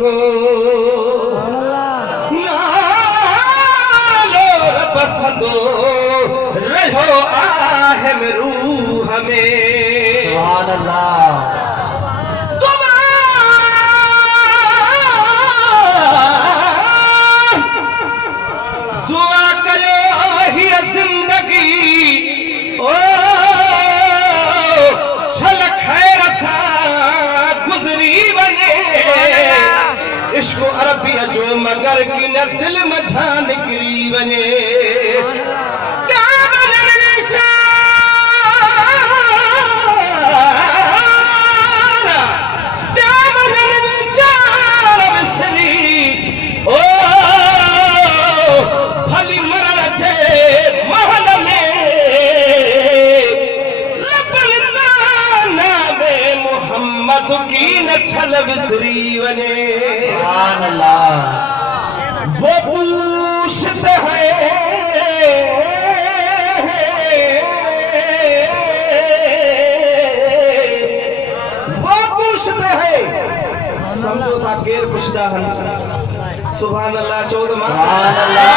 को नालो बसदो रहो आहम रूह में। सुभान अल्लाह। दुआ कयो हीअ ज़िंदगी ओ छल खैर सां गुज़री वञे। इश्क अरबीअ जो मगर की न दिल मझां निकिरी वञे। की न छल विसरी वने। सुभान अल्लाह। वो पूछते हैं समझो था केर पुछदा हन। सुभान अल्लाह चौद मां। सुभान अल्लाह।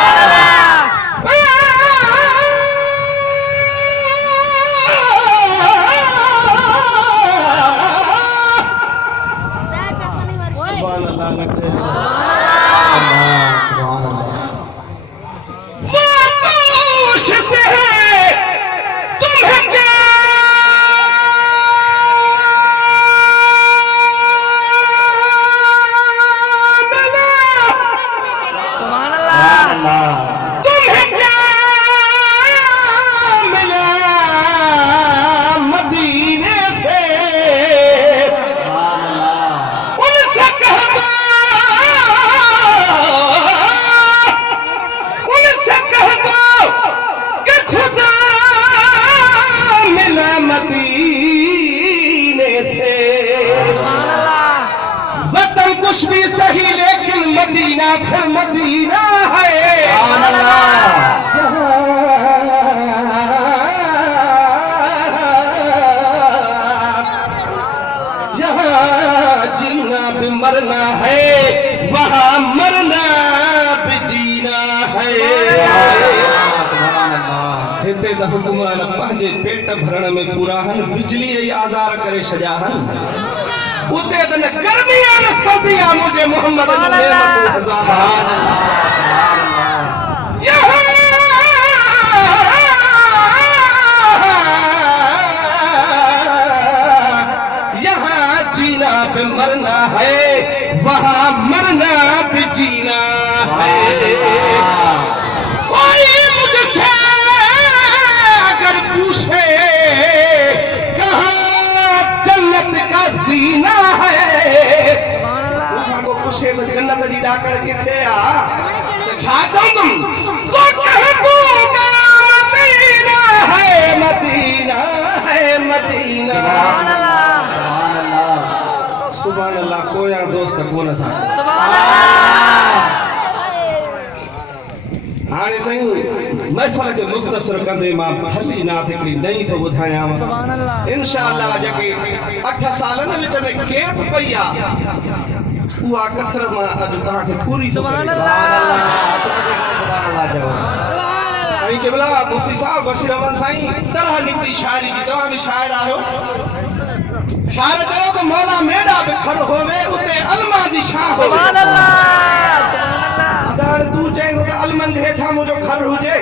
कुछ भी सही लेकिन मदीना फिर मदीना है। यहाँ जीना भी मरना है, वहाँ मरना भी जीना है। हिते त हुक्मरान पंहिंजे पेट भरण में पूरा हन, बिजली जी आज़ार करे छॾिया हन। उते त न गर्मी आहे न सर्दी आहे, मुझे मोहम्मद यहाँ जीना पे मरना है, वहाँ मरना भी जीना है। कोई मुझसे अगर पूछे जन्नत का सीना है, को पूछे तो जन्नत जी डाकड़ किथे आ तो छा चऊं तो कह दूंगा मदीना है, मदीना है, मदीना। सुभान अल्लाह। सुभान अल्लाह। कोया दोस्त कोन था। सुभान अल्लाह। हाणे साईं महफ़िल खे मुख़्तसर कंदे मां भली नात हिकिड़ी नई थो ॿुधायांव। इंशाअल्लाह जेके 8 सालनि विच में गैप पई आहे उहा कसरत मां अॼु तव्हांखे पूरी। सुभान अल्लाह। ऐं केवला मुफ्ती साहब बशीर अहमद साईं तरह निकिती शाइरी जी। तव्हां बि शाइर आहियो। शाइर चयो त मौला मेॾा बिखर होवे उते अलमा जी शाह होवे। सुभान अल्लाह। तू चएंदो त अलमन जे हेठां मुंहिंजो घर हुजे,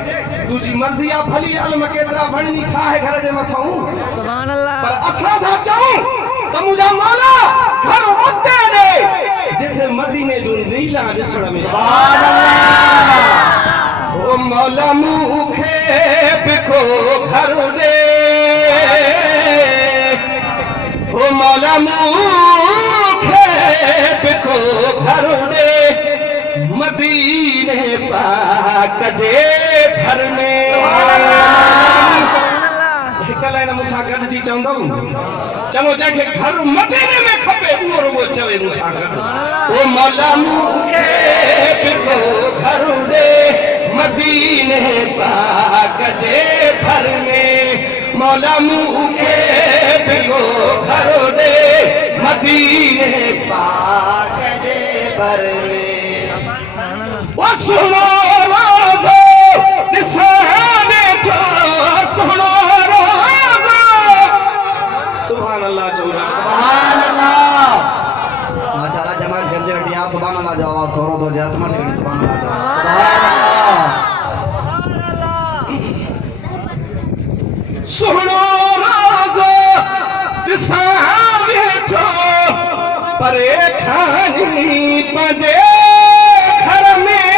तुंहिंजी मर्ज़ी आहे भली अलम केतिरा भणनी छा आहे घर जे मथां। सुभान अल्लाह। पर असां था चऊं त मुंहिंजा मौला घर उते ॾे जिथे मदीने जूं नीला ॾिसण में। सुभान अल्लाह। ओ मौला मूंखे बिको घर ॾे, ओ मौला मूंखे बिको घर ॾे मदीने पाक जे घर में। हिक लाइन मूंसां गॾिजी चवंदो चङो जंहिंखे घर मदीने में खपे उहो रुगो चवे मूंसां गॾु। ओ मौला मूंखे बिको घर ॾे मदीने पाक जे घर में। मौला मूंखे बिको घर ॾे मदीने पाक जे भर में वो सुनो रोज़ो निशाने जो सुनो रोज़ो सुभान अल्लाह चौरा सुभान अल्लाह माशाअल्लाह जमात गंजे हटिया सुभान अल्लाह जवाब थोरो तो जात मन लेकिन सुभान अल्लाह सुनो रोज़ो निशाने जो परे खानी पंजे घर में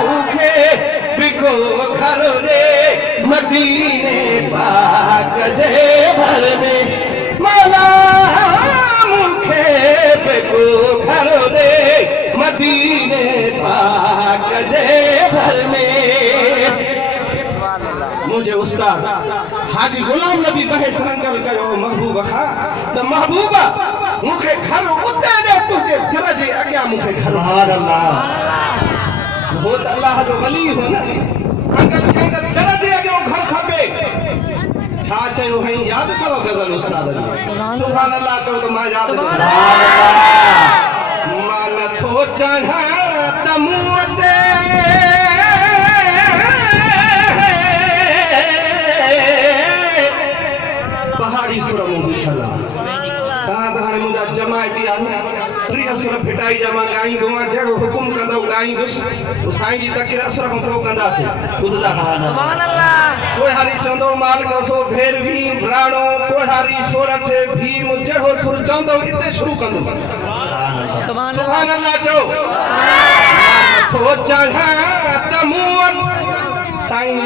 मुखे बिको घर रे मदीने पाक जे भर में मौला मुखे बिको घर रे मदीने पाक जे भर में मुझे उस्ताद हाजी गुलाम नबी बहे सरंगल कयो महबूब खां त महबूबा मुखे घर उते दे तुझे घर जे अग्या मुखे घर सुभान अल्लाह हो त अल्लाह जो वली हो न अंगल अंगल घर जे अग्या घर खपे छा चयो है याद करो गजल उस्ताद सुभान अल्लाह चो तो मां याद सुभान अल्लाह मां नथो चाहा त मुते पहाड़ी सुर मुंहिंजी छला तव्हां त हाणे मुंहिंजा जमायती आहियो टीह सुर फिटाई जा मां ॻाईंदो आहियां जहिड़ो हुकुम कंदो ॻाईंदुसि साईं जी तकरीर असर खां पोइ कंदासीं ॿुधंदा कोई हारी चवंदो मालिक सो भेर भी राणो कोई हारी सोरठ भीम जहिड़ो सुर चवंदो हिते शुरू कंदो सुभान अल्लाह चओ थो चढ़ा त मूं वटि साईं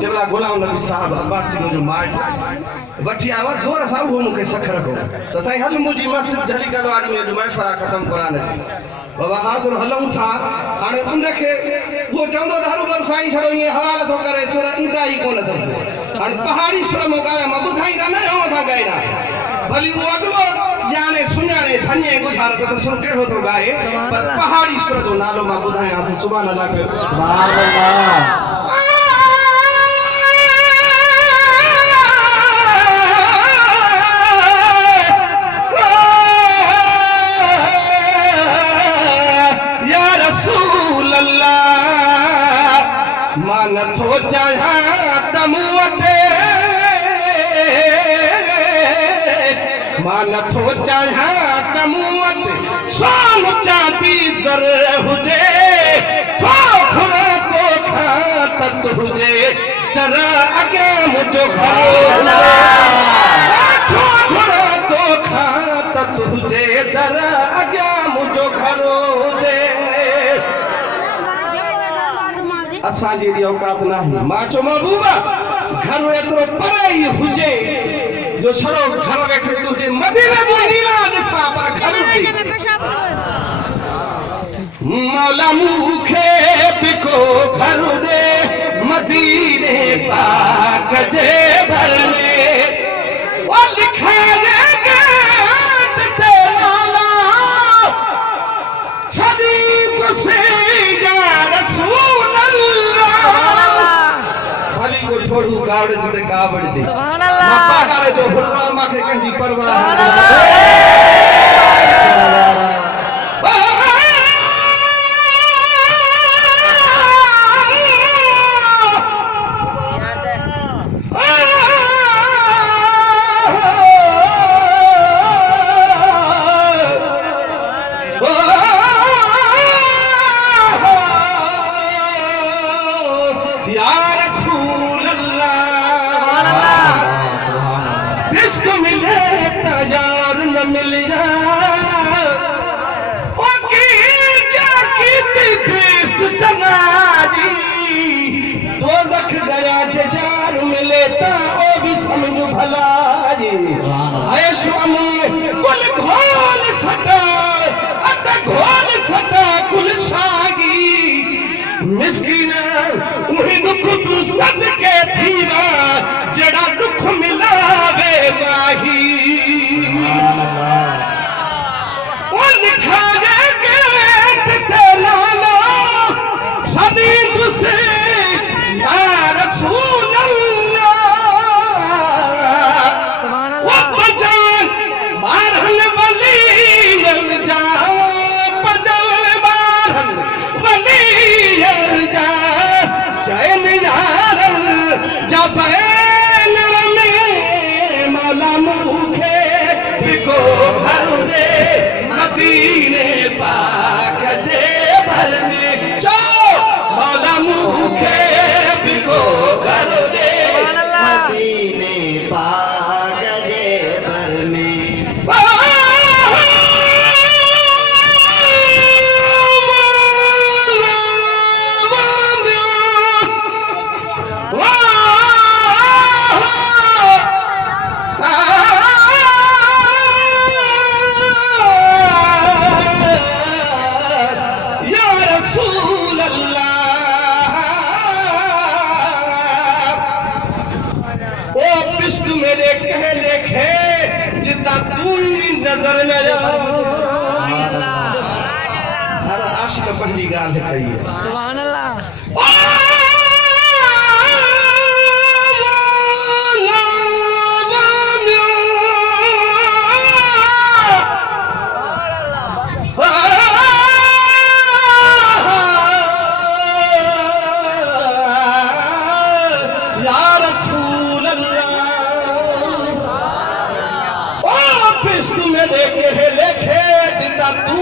जबला गुलाम नबी साहब अब्बासी मुंहिंजो माइट वठी आया जोर सां उहो मूंखे सख रखो त साईं हल मुंहिंजी मस्जिद झलीकल वाड़ी में महफ़िल ख़तम क़ुरान जी बाबा हाज़ुर हलूं था हाणे उनखे उहो चवंदो त हरू भर साईं छड़ो ईअं हवाल थो करे सुर ईंदा ई कोन अथसि हाणे पहाड़ी सुर में ॻाल्हाए मां ॿुधाईंदा न ऐं असां ॻाईंदा भली उहो अॻिलो ॼाणे सुञाणे धन्य गुज़ारत त सुर कहिड़ो थो ॻाए पर पहाड़ी सुर जो नालो मां ॿुधायां थो सुभान अल्लाह कयो सुभान अल्लाह मां नथो चाहियां त मूं वटि मां नथो चाहियां त मूं वटि सोन चांदी ज़र हुजे थो घुरा तो खां तत हुजे तर अॻियां मुंहिंजो घर थो घुरा तो खां तत हुजे तर अॻियां मुंहिंजो घर हुजे असांजी एॾी औकात न आहे मां चयो महबूबा घर एतिरो परे ई हुजे जो छड़ो घर वेठे तुंहिंजे मदीने जी लीला ॾिसां पर घर जी मौला मूंखे बिको घर ॾे मदीने पाक जे भर में ओ लिखाए गात ते मौला छॾी तुसे या रसूल थोड़ू गावड़ ते गावड़ दे सुभान अल्लाह मां गाले जो हुर्रा माखे कंजी परवाह हर आशिक पंहिंजी ॻाल्हि कई आहे सुभान अल्लाह लेखे जिंदा तू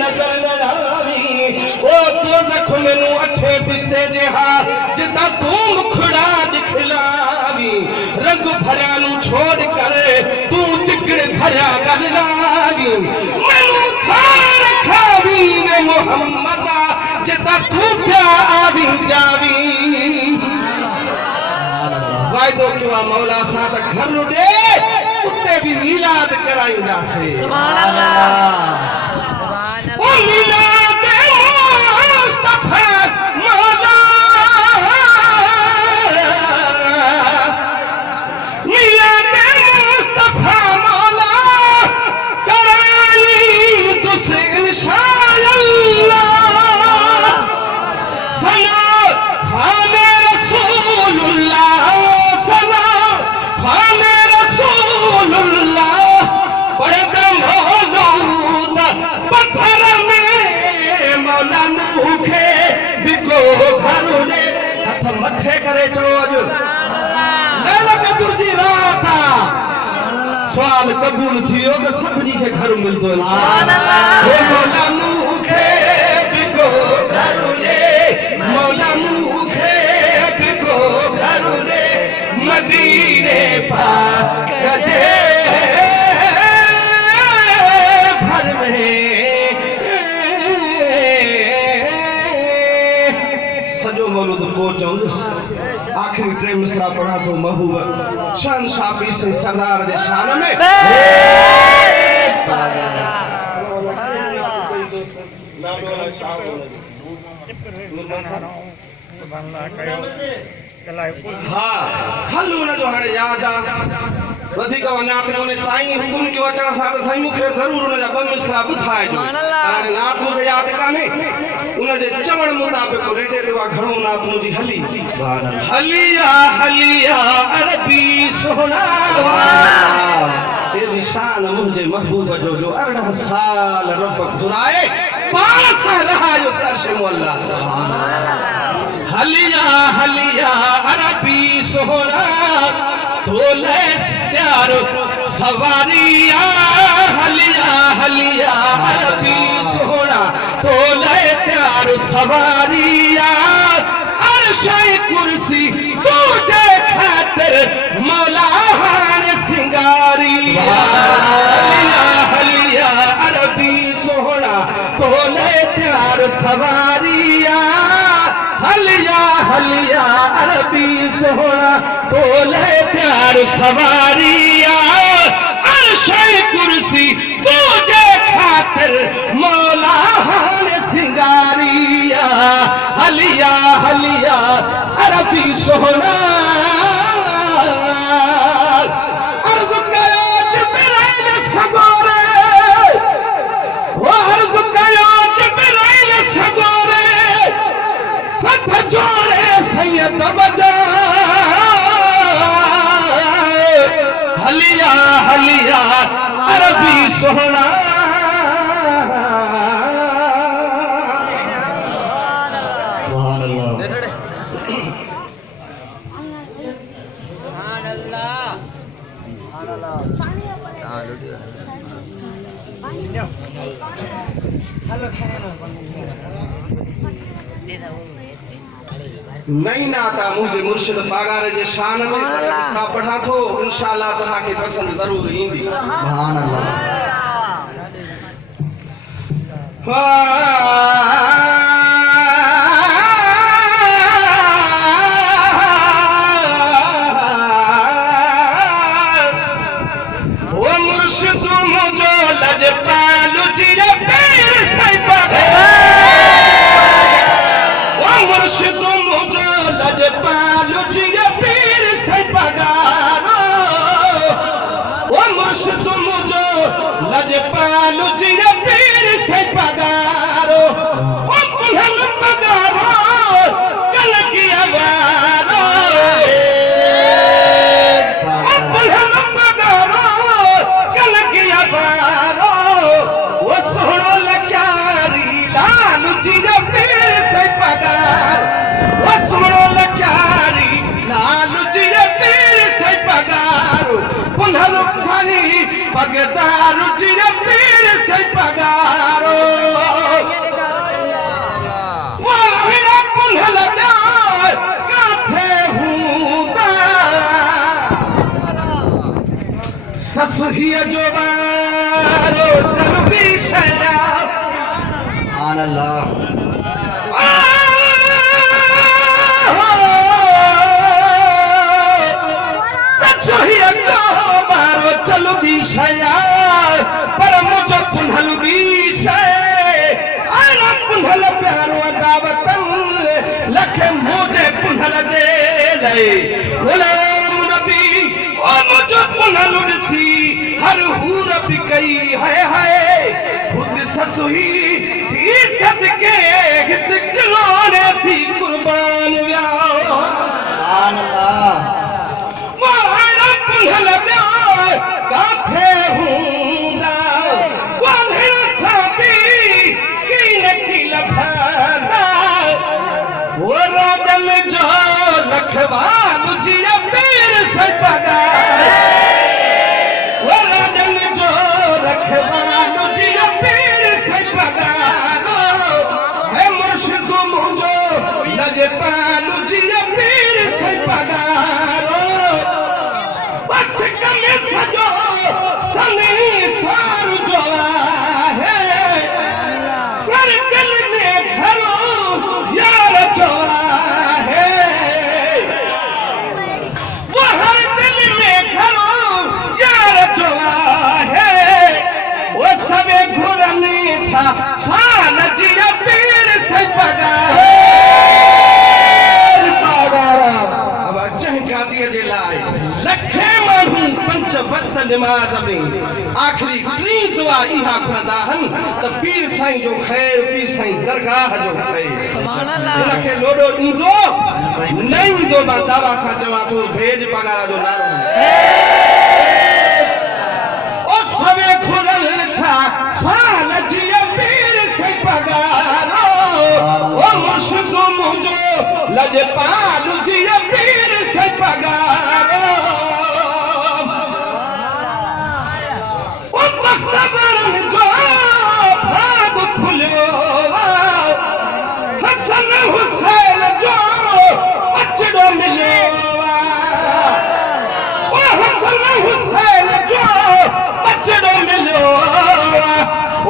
नजर न आवी ओ तो जख्म मैनू अठे पिस्ते जेहा जिंदा तू मुखड़ा दिखलावी रंग भरिया नू छोड़ कर तू चिकड़ भरिया गल लावी मैनू थार खावी वे मोहम्मदा जिंदा तू प्या आवी जावी वायदो किया मौला सा त घर दे कुत्ते भी मीलाद कराईंदा से सुभान अल्लाह ओ मीलाद मुस्तफा मौला मीलाद मुस्तफा मौला कराई तुस इंशाअल्लाह सलाम हामे रसूलुल्लाह सलाम हामे रसूलुल्लाह पढ़द मौलूद पत्थर में मौला मुखे बिको घर रे हथ मथे करे चोज लैलक दुर्जी रात सवाल कबूल थियो त सभिनी खे घर मिलंदो सुभान अल्लाह हे मौला मुखे बिको घर रे मौला मुखे बिको घर रे मदीने पाक जे सजो मौलूद पहुंचूं आखिरी टे मिसरा पढ़ा तो महबूब शान शाफी से सरदार जे शान में हाँ हल उन जो हाणे याद आ वधिक नात ने साईं हुकुम कयो अचण सां त साईं मूंखे ज़रूर उन जा ॿ मिसरा ॿुधाइजो हाणे नात मूंखे यादि कान्हे उन जे चवण मुताबिक़ रेटे ते उहा घणो नात मुंहिंजी हली हलिया हलिया अरबी सोना तेरी शान मुंहिंजे महबूब जो 18 साल रब घुराए पास रहा जो सरश मौला हलिया हलिया अरबी सोना तोले प्यार सवारिया हलिया हलिया अरबी सोना तोले प्यार सवारिया अर्शे कुर्सी तुझे खातिर मौला हान सिंगारिया हलिया हलिया अरबी सोना तोले प्यार सवारिया हलिया हलिया अरबी सोना तोले प्यार सवारिया अर्शे कुर्सी तुझे खातिर मौला हान सिंगारिया हलिया हलिया अरबी सोना अर्ज कयो जिब्राइल सगोरे वो अर्ज कयो जिब्राइल सगोरे हथ जोड़े सैयद बजा हलिया हलिया अरबी सोना सुभान अल्लाह नई नाता मुझे मुर्शिद पागार जे शान में सा पढ़ा थो इंशाअल्लाह तहां के पसंद जरूर ईंदी सुभान अल्लाह ओ मुर्शिद मुझो लजपाल जिरे पीर साहिबा ओ मुर्शिद मुझो लजपाल जिरे पीर साहिबा ओ मुर्शिद मुझो लजपाल पीर से पगारो वाहिड़ा पुनल ॾार काथे हूंदा ससु हीअ जो वारो जल्दी शया सुभान अल्लाह ससु हीअ जो वारो चल बि शया पर मुंहिंजो पुनल बि शइ आला पुनल प्यारो दावतन लखे मुंहिंजे पुनल जे लाइ गुलाम नबी ओ मुंहिंजो पुनल ॾिसी हर हूर बि कई हाय हाय खुद ससु ही थी सदके हित किलोने थी कुर्बान विया सुभान अल्लाह वाहिड़ा पुनल ॾार काथे हूंदा ॻोल्हिण सां बि कीन थी लभंदा वो राजन जो रखवाल जीअं पीर से पगार वो राजन जो रखवाल जीअं पीर से पगारो है मुर्शिद मुंहिंजो लजपाल जीअं पीर से पगारो बस कमे सजो सनी सार जो आहे पर दिल में घरो यार जो आहे वो हर दिल में घरो यार जो आहे वो सबे घुरनी था शान जीअं पीर से पगार अब जंहिं गादीअ जे लाइ लखे माण्हू पंज वक्त निमाज़ में आख़िरी टी दुआ इहा घुरंदा आहिनि त पीर साईं जो ख़ैर पीर साईं दरगाह जो ख़ैर सुभान अल्लाह हिनखे लोॾो ईंदो न ईंदो मां दावा सां चवां थो भेज पगार जो नारो ओ सवे घुरनि था शान जीअं पीर से पगारो ओ मुर्शिद मुंहिंजो लजपाल जीअं पीर से पगारो ओ मख़्तबरनि जो भाग खुलियो हसन हुसैन जो अचड़ो मिलियो ओ हसन हुसैन जो अचड़ो मिलियो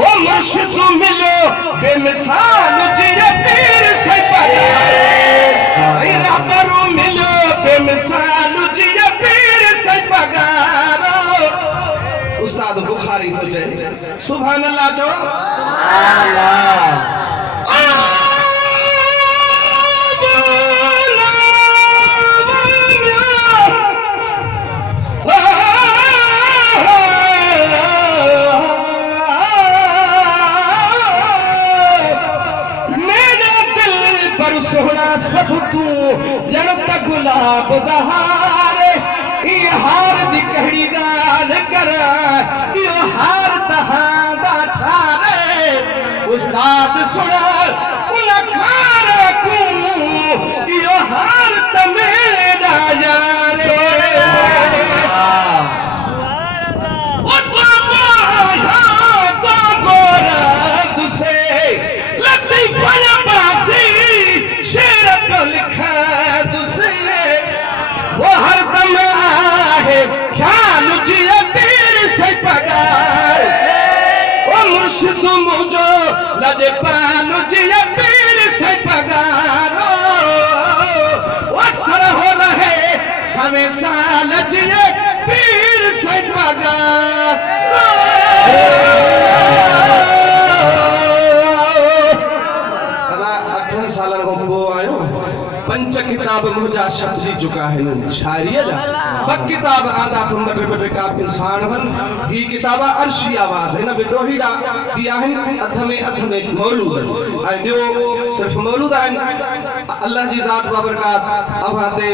ओ मुर्शिद मिलियो बेमिसाल जीअं पीर से पगारो रबरू मिलियो बेमिसाल जीअं पीर से पगारो उस्ताद बुखारी तो चए सुभान अल्लाह चओ सुभान अल्लाह मेरा दिल पर सोहना सब तू जण त गुलाब दहारे ये हार दी कहिड़ी ॻाल्हि कर इहो हार तहां दा ठारे उस्ताद सुण उन खार कूं इहो हार त मेरा यारे ओ तो गोरा तुसे लतीफ़ा बासी शेर पे लिखा तुसे वो हर दम आहे ख्याल जीअं पीर से पगार ओ मुर्शिद मुंहिंजो लजपाल जीअं पीर से पगारो ओ सर हो रहे सवे साल जीअं पीर से पगार सालन खां पोइ आयो पंज किताब मुंहिंजा छपजी चुका आहिनि शाइरीअ जा ॿ किताब आंदा अथमि ॿ टे काप इंसान आहिनि ही किताब अर्शी आवाज़ हिन में ॾोहीड़ा बि आहिनि अध में मौलूद ऐं ॿियो सिर्फ़ु मौलूद आहिनि अल्लाह जी ज़ात बाबरकात अवां ते